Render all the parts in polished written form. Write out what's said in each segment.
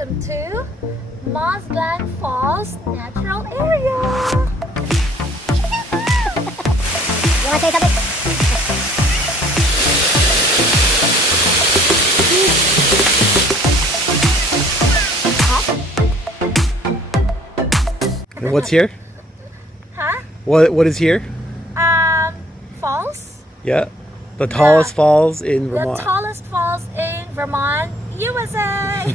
welcome to Glen Falls Natural Area. You want to say something? And what's here? Huh? What is here? Falls? Yeah. The tallest falls in The Vermont. tallest falls in Vermont, USA.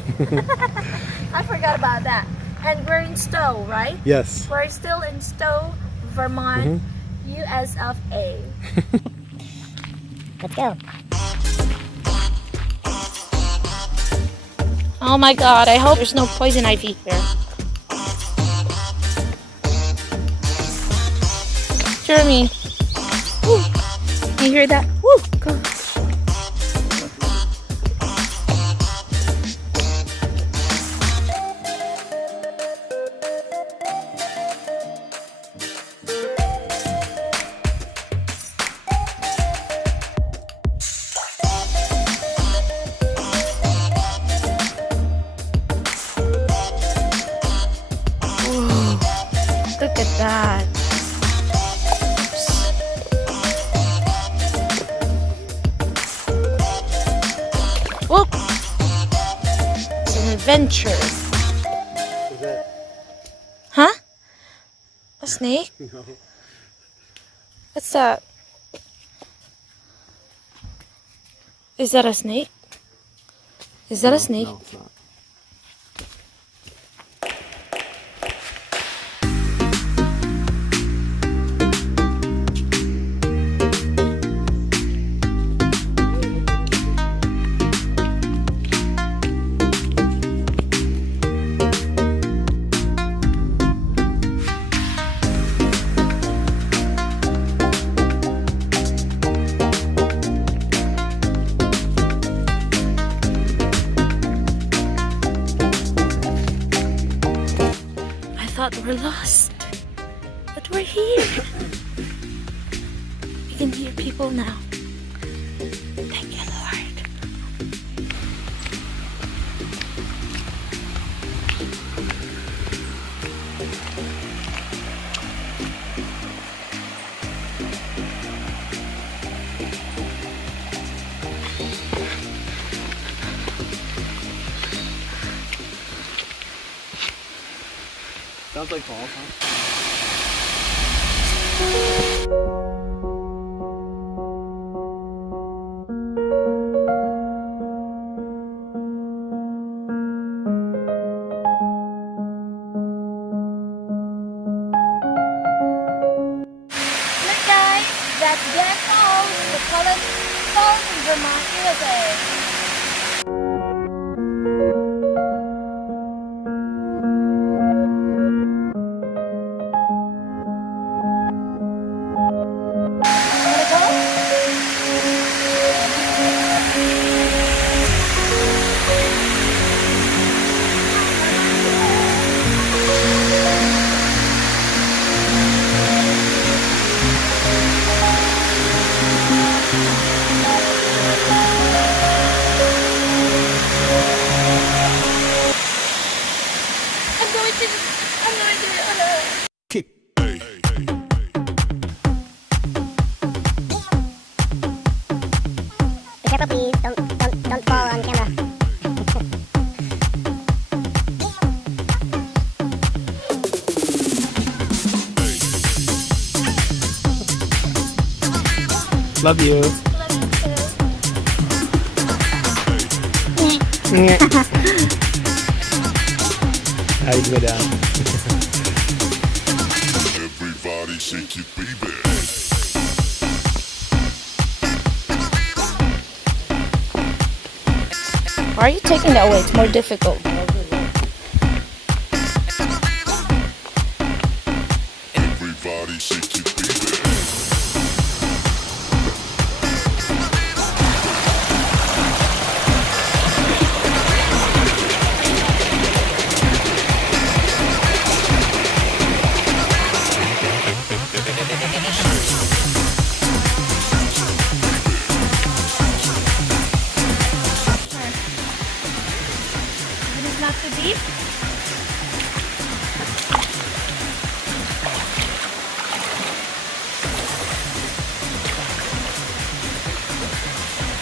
I forgot about that. And we're in Stowe, right? Yes. We're still in Stowe, Vermont, US of A. Let's go. Oh my god, I hope there's no poison ivy here. Jeremy. Woo. You hear that? Woo. Go. Look at that. Whoop! It's an adventure. Is that? Huh? A snake? No. What's that? Is that a snake? Is that a snake? No, it's not. I thought we're lost, but we're here. We can hear people now. Thank you, Lord. Sounds like falls, huh? Look guys, that's Glen Falls, the tallest falls in Vermont, USA. Wanna go? I'm going to Be careful, please. Don't fall on camera. Love you. How you go down? Everybody shake it, baby. Why are you taking that way? It's more difficult. Everybody shake it, baby. It's not too deep.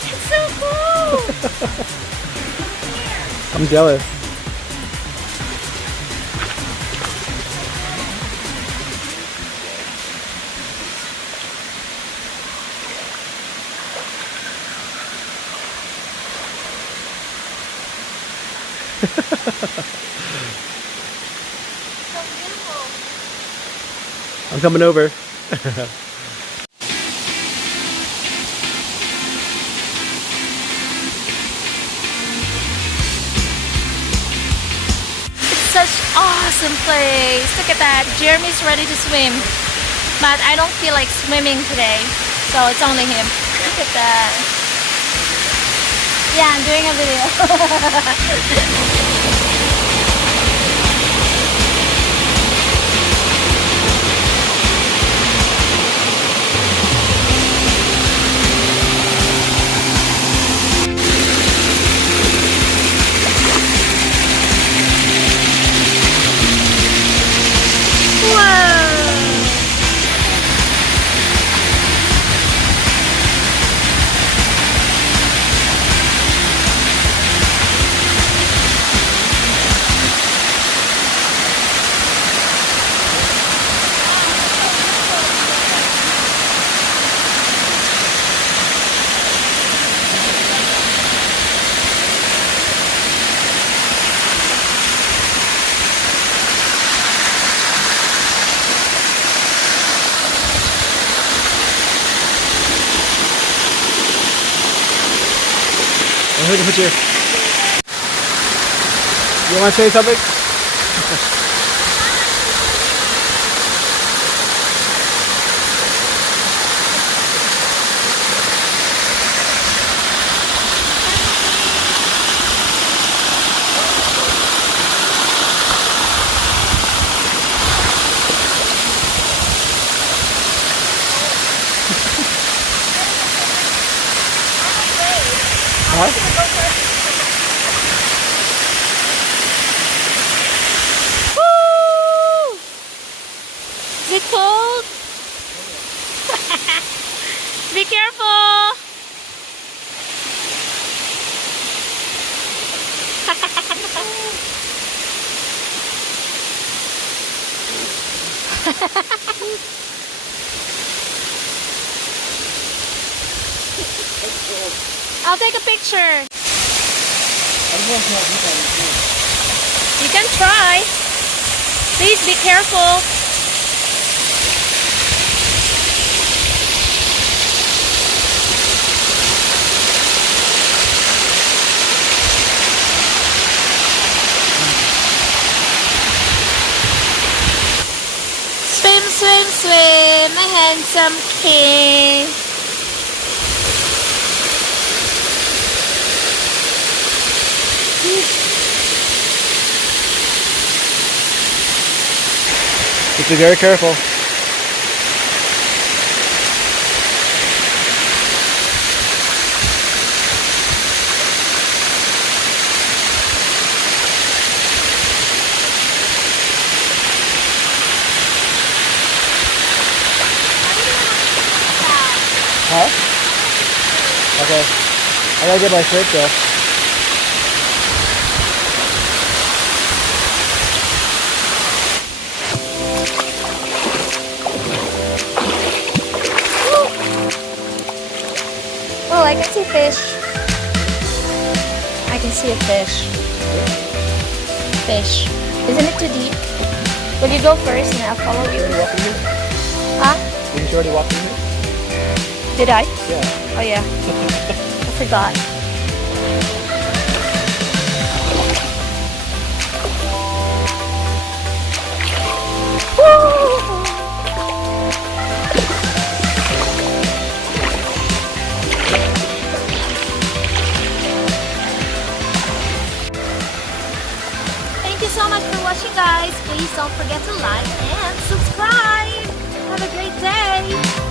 It's so cool. I'm jealous. So beautiful. I'm coming over. It's such awesome place. Look at that. Jeremy's ready to swim, but I don't feel like swimming today, so it's only him. Look at that. Yeah, I'm doing a video. I'll take a picture. You want to say something? Huh? Woo! Is it cold? Be careful! I'll take a picture. You can try. Please be careful. Swim, swim, swim, my handsome king. Just be very careful. Huh? Okay. I gotta get my shirt though. Oh, I can see fish. I can see a fish. Fish. Isn't it too deep? Will you go first and I'll follow you? Didn't you walk in here? Huh? Didn't you already walk in here? Did I? Yeah. Oh yeah. I forgot. Thank you so much for watching, guys. Please don't forget to like and subscribe. Have a great day.